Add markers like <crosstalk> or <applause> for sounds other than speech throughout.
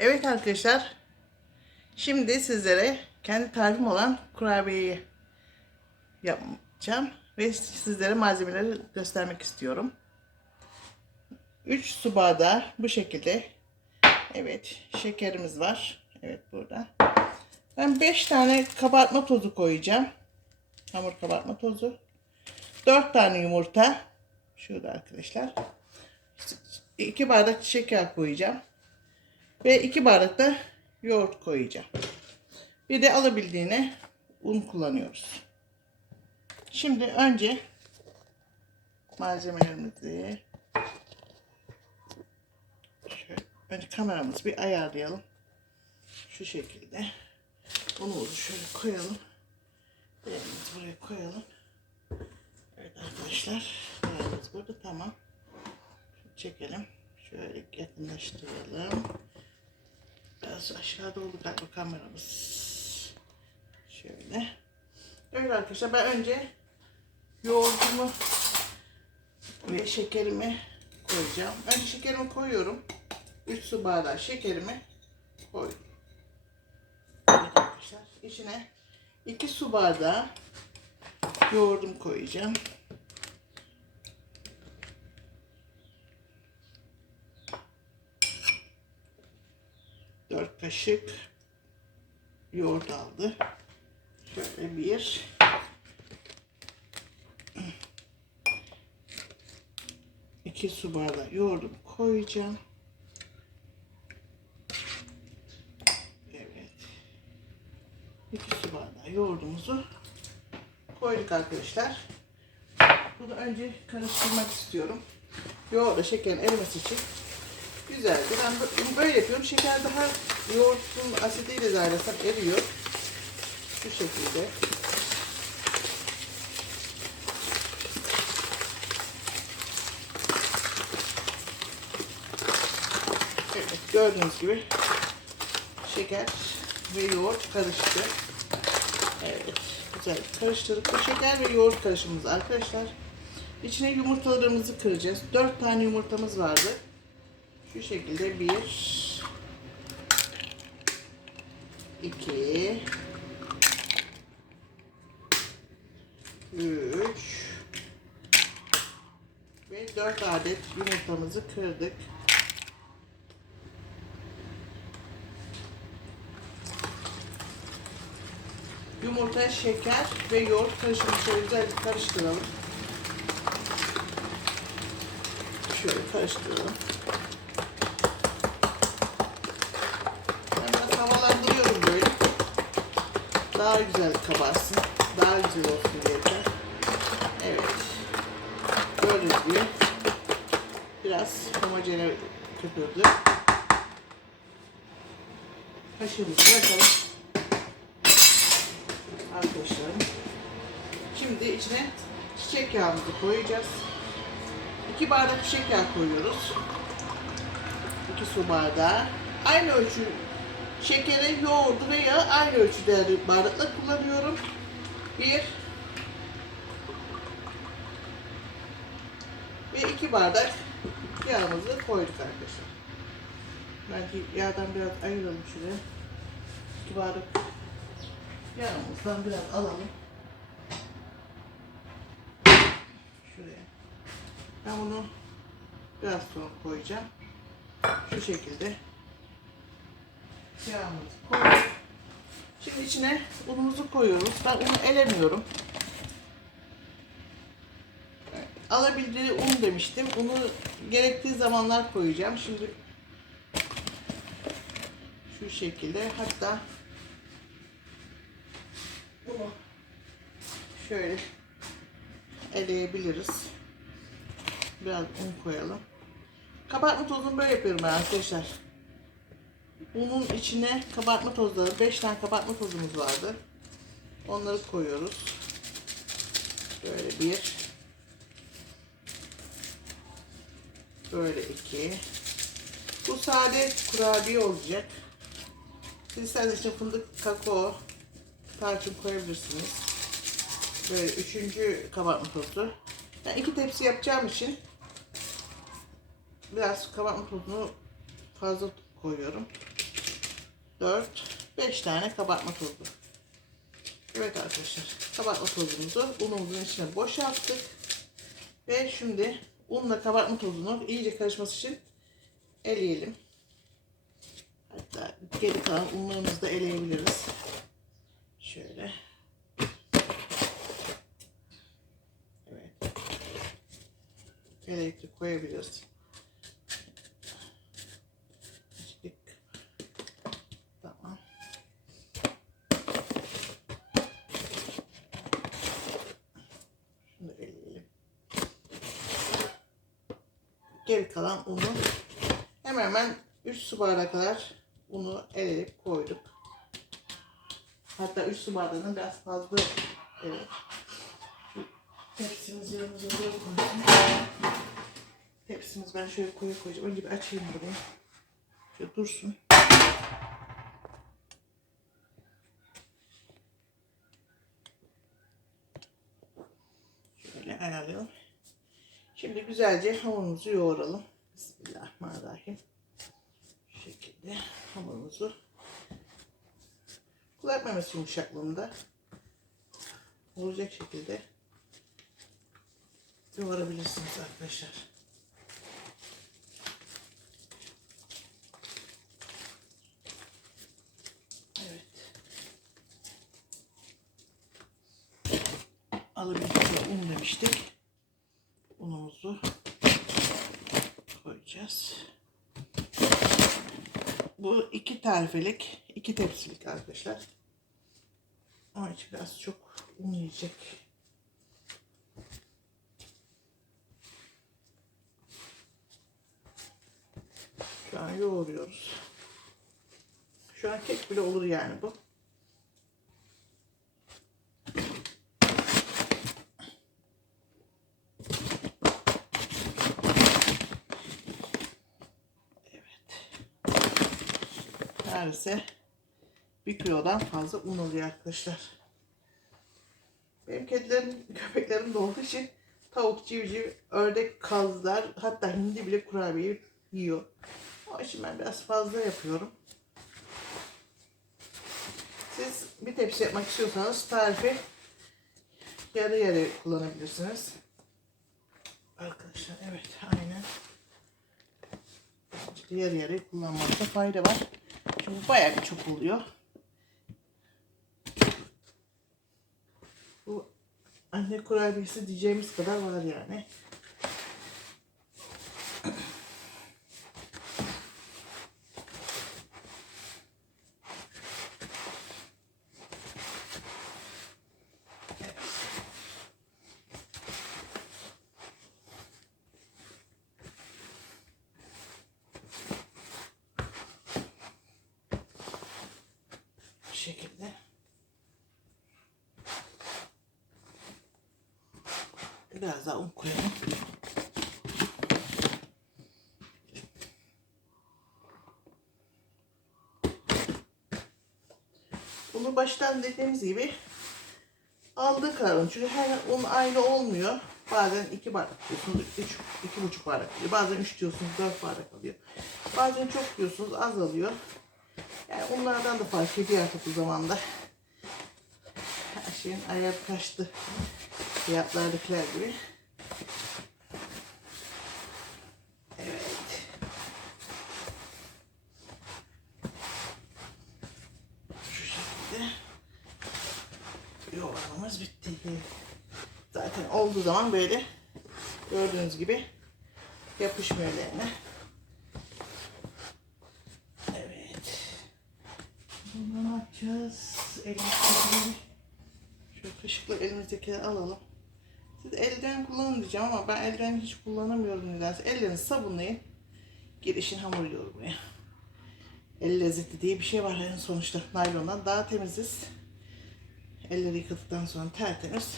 Evet arkadaşlar. Şimdi sizlere kendi tarifim olan kurabiyeyi yapacağım. Ve sizlere malzemeleri göstermek istiyorum. 3 su bardağı bu şekilde. Evet şekerimiz var. Evet burada. Ben 5 tane kabartma tozu koyacağım. Hamur kabartma tozu. 4 tane yumurta. Şurada arkadaşlar. 2 bardak şeker koyacağım. Ve 2 bardak da yoğurt koyacağım. Bir de alabildiğine un kullanıyoruz. Şimdi önce malzemelerimizi şöyle önce kameramızı bir ayarlayalım. Şu şekilde. Unumuzu şöyle koyalım. Elimizi buraya koyalım. Evet arkadaşlar. Elimiz burada tamam. Şimdi çekelim. Şöyle yakınlaştıralım. Biraz aşağıda oldu galiba kameramız. Şöyle. Evet arkadaşlar ben önce yoğurdumu ve şekerimi koyacağım. Önce şekerimi koyuyorum. 3 su bardağı şekerimi koydum. Evet arkadaşlar içine 2 su bardağı yoğurdum koyacağım. Dört kaşık yoğurt aldı. Şöyle bir iki su bardağı yoğurdum koyacağım. Evet. İki su bardağı yoğurdumuzu koyduk arkadaşlar. Bunu önce karıştırmak istiyorum. Yoğurda şekerin erimesi için güzeldi. Ben böyle yapıyorum. Şeker daha yoğurtun asidiyle zaten eriyor. Şu şekilde. Evet, gördüğünüz gibi şeker ve yoğurt karıştı. Evet, güzel karıştırdık. Bu şeker ve yoğurt karışımımız arkadaşlar. İçine yumurtalarımızı kıracağız. 4 tane yumurtamız vardı. Şu şekilde bir, iki, üç ve dört adet yumurtamızı kırdık. Yumurta, şeker ve yoğurt karışımını şöyle güzel karıştıralım. Şöyle karıştıralım. Ben biraz havalandırıyorum böyle. Daha güzel kabarsın. Daha güzel olsun diye. Evet. Gördüğünüz gibi biraz homojene köpürdü. Kaşığımızı bırakalım. Arkadaşlarım. Şimdi içine çiçek yağımızı koyacağız. 2 bardak çiçek yağı koyuyoruz. 2 su bardağı. Aynı ölçü şekere, yoğurdu ve yağı aynı ölçüde bardakla kullanıyorum. 1 ve 2 bardak yağımızı koyduk arkadaşlar. Belki yağdan biraz ayıralım şuraya. 2 bardak yağımızdan biraz alalım. Şuraya. Ben bunu biraz sonra koyacağım. Şu şekilde yağımızı koyduk. Şimdi içine unumuzu koyuyoruz. Ben unu elemiyorum. Alabildiği un demiştim. Unu gerektiği zamanlar koyacağım. Şimdi şu şekilde hatta bunu şöyle eleyebiliriz. Biraz un koyalım. Kabartma tozunu böyle yapıyorum ben arkadaşlar. Unun içine kabartma tozları, 5 tane kabartma tozumuz vardı. Onları koyuyoruz. Böyle bir. Böyle iki. Bu sade kurabiye olacak. Siz isterseniz içine fındık, kakao, tarçın koyabilirsiniz. Böyle üçüncü kabartma tozu. Ben iki tepsi yapacağım için biraz kabartma tozunu fazla koyuyorum. 4, 5 tane kabartma tozu. Evet arkadaşlar kabartma tozumuzu unumuzun içine boşalttık. Ve şimdi unla kabartma tozunu iyice karışması için eleyelim. Hatta geri kalan unlarımızı da eleyebiliriz. Şöyle. Evet. Elektrik koyabiliriz. Açtık. Tamam. Şunu da eleyelim. Geri kalan unu hemen hemen 3 su bardağı kadar unu eleyip koyduk. Hatta 3 su bardağından biraz fazla evet. Tepsimizi yanımıza buraya koyalım. Tepsimizi ben şöyle koyu koyacağım. Önce bir açayım burayı. Şöyle dursun. Şöyle ayarlayalım. Şimdi güzelce hamurumuzu yoğuralım. Bismillahirrahmanirrahim. Şu şekilde hamurumuzu kulak memesi yumuşaklığında olacak şekilde yoğurabilirsiniz arkadaşlar. Evet. Alabildiğince un demiştik. Unumuzu koyacağız. Bu iki tarifelik, iki tepsilik arkadaşlar. Ama için biraz çok un yiyecek. Şu an yoğuruyoruz. Şu an kek bile olur yani bu. Neredeyse bir kilodan fazla un oluyor arkadaşlar. Benim kedilerim, köpeklerim de olduğu için tavuk, civciv, ördek, kazlar hatta hindi bile kurabiye yiyor. Onun için ben biraz fazla yapıyorum. Siz bir tepsi yapmak istiyorsanız tarifi yarı yarı kullanabilirsiniz. Arkadaşlar evet aynen. Yarı yarı kullanmakta fayda var. Çünkü bayağı bir çok oluyor. Bu anne kurabiyesi diyeceğimiz kadar var yani. Şekilde. Biraz daha un koyalım. Bunu baştan dediğimiz gibi aldığı kadar. Çünkü her un aynı olmuyor. Bazen iki bardak diyorsunuz, üç, iki buçuk bardak oluyor. Bazen üç diyorsunuz, dört bardak alıyor. Bazen çok diyorsunuz, az alıyor. Yani onlardan da fark ediyor artık bu zamanda. Her şeyin ayar kaçtı. Fiyatlardakiler gibi. Evet. Şu bitti. Zaten olduğu zaman böyle gördüğünüz gibi yapışmıyor ellerine. Evet. Bunu ne yapacağız? Elimizdekileri şu elimizdekileri alalım. Siz eldiven kullanın diyeceğim ama ben eldiven hiç kullanamıyorum nedense. Ellerinizi sabunlayın. Girişin hamur yoğurmaya. El lezzeti diye bir şey var en sonuçta naylondan daha temiziz. Elleri yıkadıktan sonra tertemiz.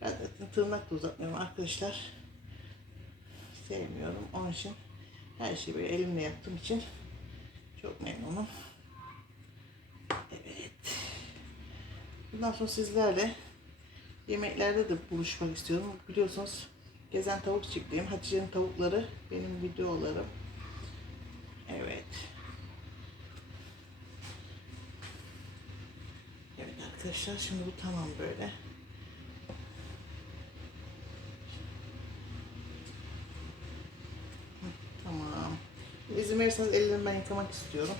Ben zaten tırnak da uzatmıyorum arkadaşlar. Sevmiyorum. Onun için her şeyi böyle elimle yaptığım için çok memnunum. Evet. Bundan sonra sizlerle yemeklerde de buluşmak istiyorum. Biliyorsunuz gezen tavuk çiftliğim. Hatice'nin tavukları benim videolarım. Evet. Evet arkadaşlar şimdi bu tamam böyle. Tamam. İzin verirseniz ellerimi ben yıkamak istiyorum.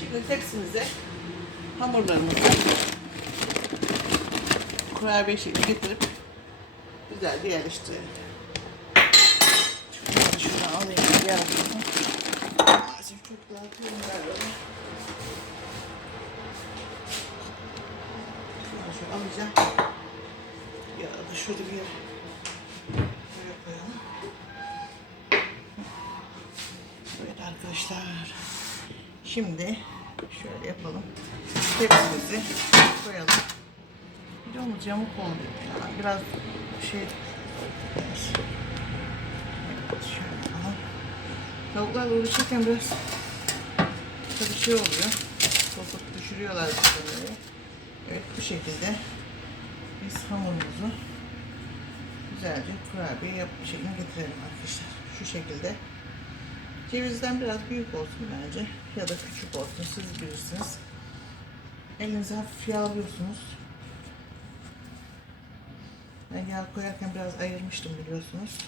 Şimdi tepsimize hamurlarımızı kurabiye şekli getirip güzelce yerleştirelim. Şunu alayım. Bakalım. Maalesef çok dağıtıyorum galiba. Şöyle alacağım. Ya da şurada bir yer. Şimdi şöyle yapalım. Tepsimizi koyalım. Bir onu camuk oldu. Ya. Biraz şey Evet, şöyle yapalım. Tavuklarla uğraşırken biraz tabii şey oluyor. Sokup düşürüyorlar böyle. Evet bu şekilde biz hamurumuzu güzelce kurabiye yapma şekline getirelim arkadaşlar. Şu şekilde. Cevizden biraz büyük olsun bence ya da küçük olsun siz bilirsiniz. Elinize hafif yağlıyorsunuz. Ben yağ koyarken biraz ayırmıştım biliyorsunuz.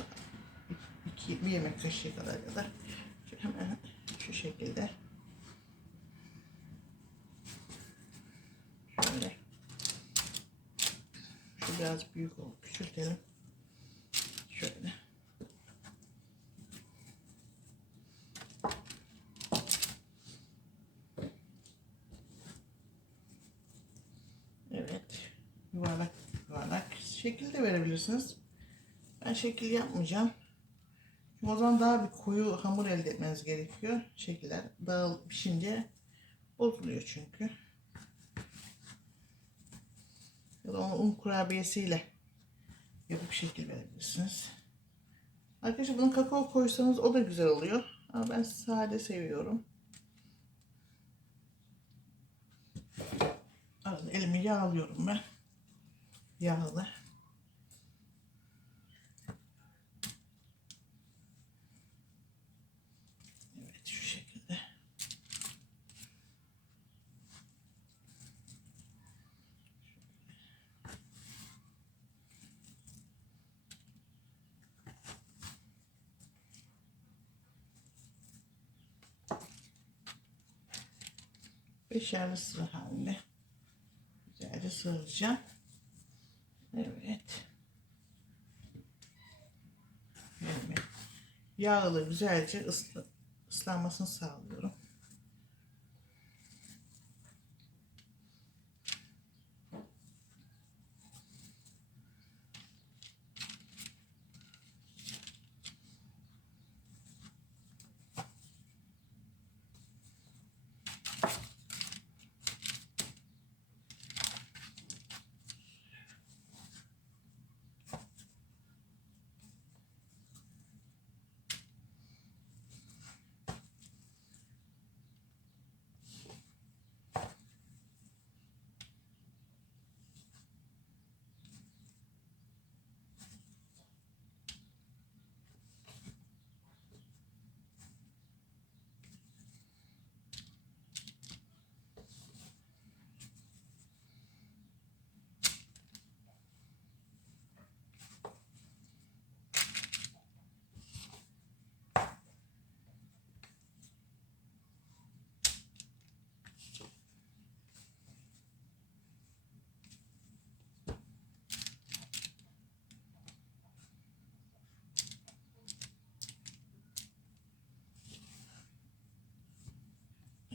İki, bir yemek kaşığı kadar ya da Şöyle hemen şu şekilde şöyle şu biraz büyük oldu küçültelim şöyle verebilirsiniz ben şekil yapmayacağım o zaman daha bir koyu hamur elde etmeniz gerekiyor. Şekiller dağıl pişince bozuluyor çünkü. Ya da onu un kurabiyesiyle yapıp şekil verebilirsiniz. Arkadaşlar bunu kakao koysanız o da güzel oluyor. Ama ben sade seviyorum. Arada elimi yağlıyorum ben. Yağlı. Evet şu şekilde. Beşerli sıra halinde güzelce sığıracağım. Evet. Evet. Yağlı güzelce ısla, ıslanmasını sağlıyorum.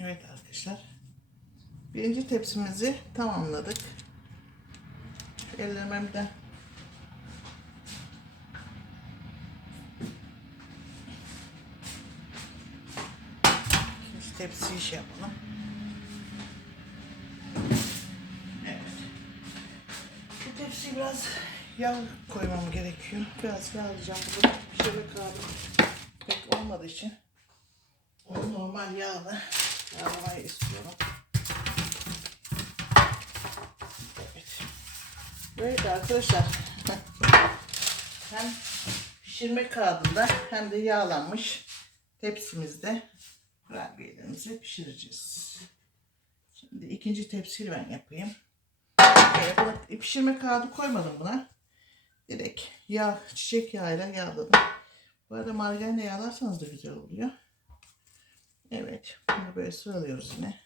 Evet arkadaşlar. Birinci tepsimizi tamamladık. Ellerime bir de İkinci tepsiyi şey yapalım. Evet. Bu tepsiyi biraz yağ koymam gerekiyor. Biraz yağ alacağım. Burada bir şey kahve pek olmadığı için onu normal yağla yağlamayı istiyorum. Evet. Böyle arkadaşlar <laughs> hem pişirme kağıdında hem de yağlanmış tepsimizde kurabiyelerimizi pişireceğiz. Şimdi ikinci tepsiyi ben yapayım. Böyle pişirme kağıdı koymadım buna. Direkt yağ, çiçek yağıyla yağladım. Bu arada margarinle yağlarsanız da güzel oluyor. Evet. Bunu böyle sıralıyoruz yine.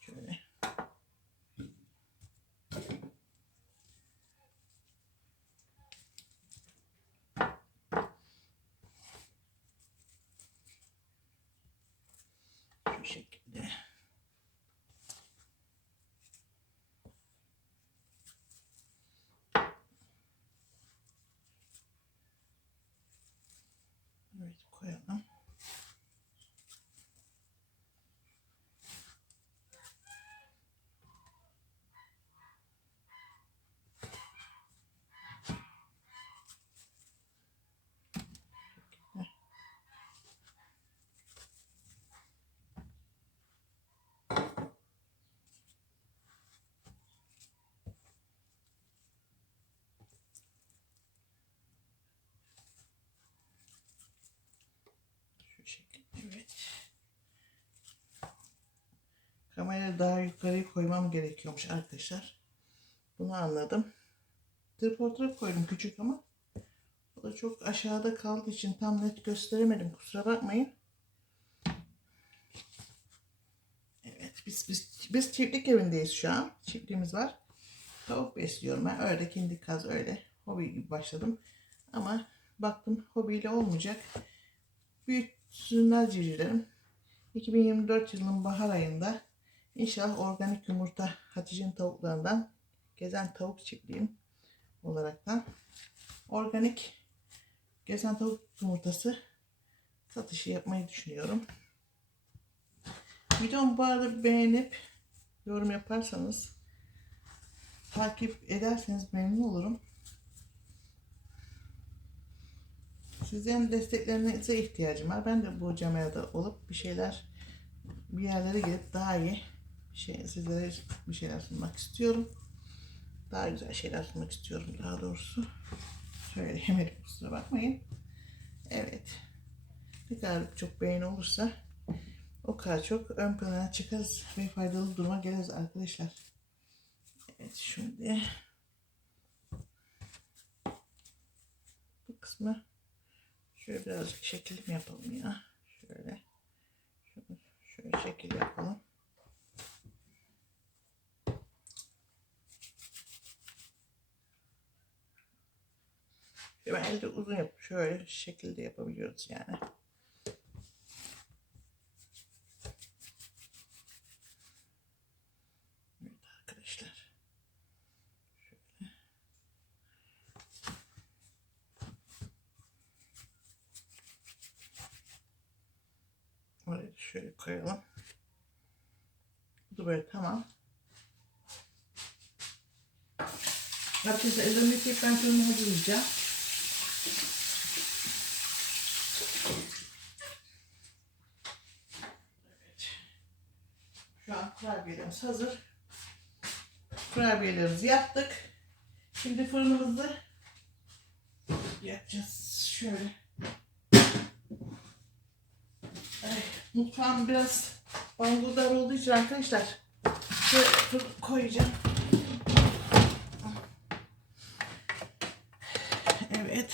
Şöyle. Şu şekilde. Evet koyalım. Şu şekilde evet. Kamerayı daha yukarıya koymam gerekiyormuş arkadaşlar. Bunu anladım. Tripod'a koydum küçük ama o da çok aşağıda kaldığı için tam net gösteremedim. Kusura bakmayın. Evet biz biz biz çiftlik evindeyiz şu an. Çiftliğimiz var. Tavuk besliyorum ben. Öyle kendi kaz öyle. Hobi gibi başladım. Ama baktım hobiyle olmayacak. Büyütsünler civcivlerim. 2024 yılının bahar ayında inşallah organik yumurta Hatice'nin tavuklarından gezen tavuk çiftliğim olaraktan organik gezen tavuk yumurtası satışı yapmayı düşünüyorum. Videomu bu arada beğenip yorum yaparsanız takip ederseniz memnun olurum. Sizlerin desteklerinize ihtiyacım var. Ben de bu camiada olup bir şeyler bir yerlere gelip daha iyi şey, sizlere bir şeyler sunmak istiyorum. Daha güzel şeyler sunmak istiyorum daha doğrusu. Söyleyemedim kusura bakmayın. Evet. Ne kadar çok beğeni olursa o kadar çok ön plana çıkarız ve faydalı duruma geliriz arkadaşlar. Evet şimdi bu kısmı şöyle birazcık şekil yapalım ya? Şöyle. Şöyle, şöyle şekil yapalım. Elde uzun yap, şöyle şekilde yapabiliyoruz yani. Evet arkadaşlar. Oraya da şöyle koyalım. Bu da böyle tamam. Yıkayıp ben fırını hazırlayacağım. Evet. Şu an kurabiyelerimiz hazır. Kurabiyelerimizi yaptık. Şimdi fırınımızı yakacağız. Şöyle. Ay, mutfağım biraz bangudar olduğu için arkadaşlar şöyle koyacağım. Evet.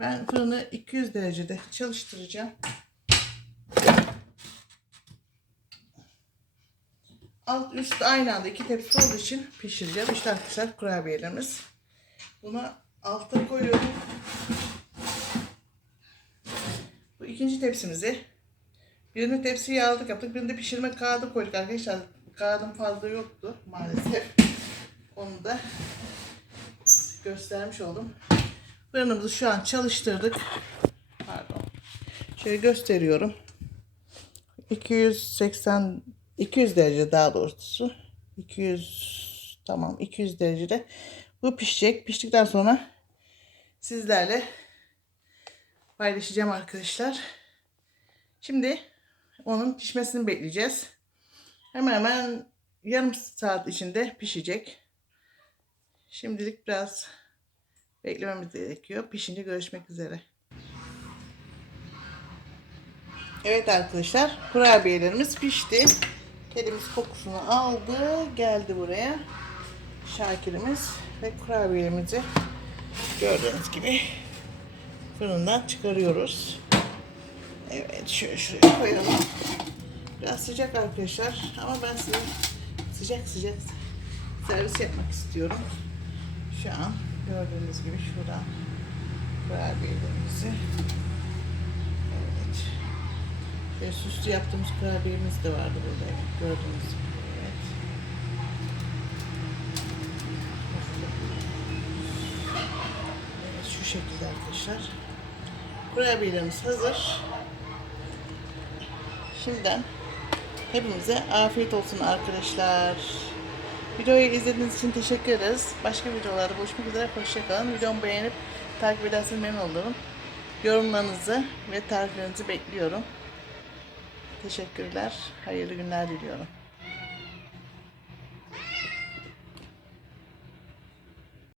Ben fırını 200 derecede çalıştıracağım. Alt üst aynı anda iki tepsi olduğu için pişireceğim. İşte arkadaşlar kurabiyelerimiz. Bunu alta koyuyorum. Bu ikinci tepsimizi. Birini tepsiye aldık yaptık. Birinde pişirme kağıdı koyduk arkadaşlar. Kağıdım fazla yoktu maalesef. Onu da göstermiş oldum. Fırınımızı şu an çalıştırdık. Pardon. Şöyle gösteriyorum. 280 200 derece daha doğrusu. 200 tamam 200 derecede bu pişecek. Piştikten sonra sizlerle paylaşacağım arkadaşlar. Şimdi onun pişmesini bekleyeceğiz. Hemen hemen yarım saat içinde pişecek. Şimdilik biraz beklememiz gerekiyor. Pişince görüşmek üzere. Evet arkadaşlar kurabiyelerimiz pişti. Kedimiz kokusunu aldı. Geldi buraya. Şakirimiz ve kurabiyemizi gördüğünüz gibi fırından çıkarıyoruz. Evet şöyle şuraya koyalım. Biraz sıcak arkadaşlar ama ben size sıcak sıcak servis yapmak istiyorum. Şu an gördüğünüz gibi şuradan kurabiyelerimizi ve süslü yaptığımız kurabiyemiz de vardı burada gördüğünüz gibi evet. Şu şekilde arkadaşlar. Kurabiyelerimiz hazır. Şimdiden hepimize afiyet olsun arkadaşlar. Videoyu izlediğiniz için teşekkür ederiz. Başka videolarda buluşmak üzere. Hoşçakalın. Videomu beğenip takip ederseniz memnun olurum. Yorumlarınızı ve tariflerinizi bekliyorum. Teşekkürler. Hayırlı günler diliyorum.